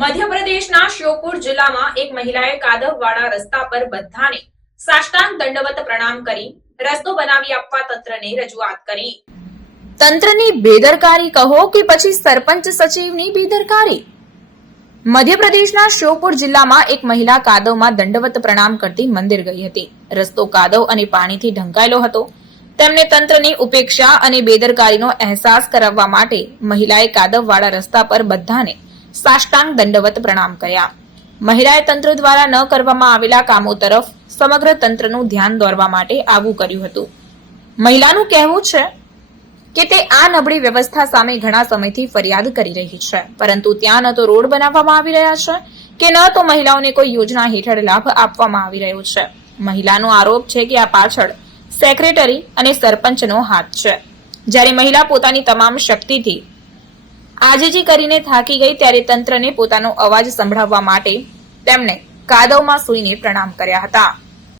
મધ્યપ્રદેશના શ્યોપુર જિલ્લામાં એક મહિલાએ કાદવવાળા રસ્તા પર બધાને સાષ્ટાંગ દંડવત પ્રણામ કરી, રસ્તો બનાવી આપવા તંત્રને રજૂઆત કરી. તંત્રની બેદરકારી કહો કે પછી સરપંચ સચિવની બેદરકારી? મધ્યપ્રદેશના શ્યોપુર જિલ્લામાં એક મહિલા કાદવમાં દંડવત પ્રણામ કરતી મંદિર ગઈ હતી. રસ્તો કાદવ અને પાણીથી ઢંકાયેલો હતો. તેમને તંત્રની ઉપેક્ષા અને બેદરકારીનો અહેસાસ કરાવવા માટે મહિલાએ કાદવવાળા રસ્તા પર બધાને સાષ્ટાંગ દંડવત પ્રણામ કર્યા. મહિલાએ તંત્ર દ્વારા ન કરવામાં આવેલા કામો તરફ સમગ્ર તંત્રનું ધ્યાન દોરવા માટે આવું કર્યું હતું. મહિલાનું કહેવું છે કે તે આ નબળી વ્યવસ્થા સામે ઘણા સમયથી ફરિયાદ કરી રહી છે, પરંતુ ત્યાં ન તો રોડ બનાવવામાં આવી રહ્યા છે કે ન તો મહિલાઓને કોઈ યોજના હેઠળ લાભ આપવામાં આવી રહ્યો છે. મહિલાનો આરોપ છે કે આ પાછળ સેક્રેટરી અને સરપંચનો હાથ છે. જ્યારે મહિલા પોતાની તમામ શક્તિથી આજીજી કરીને થાકી ગઈ ત્યારે તંત્રને પોતાનો અવાજ સંભળાવવા માટે તેમણે કાદવમાં સૂઈને પ્રણામ કર્યા હતા.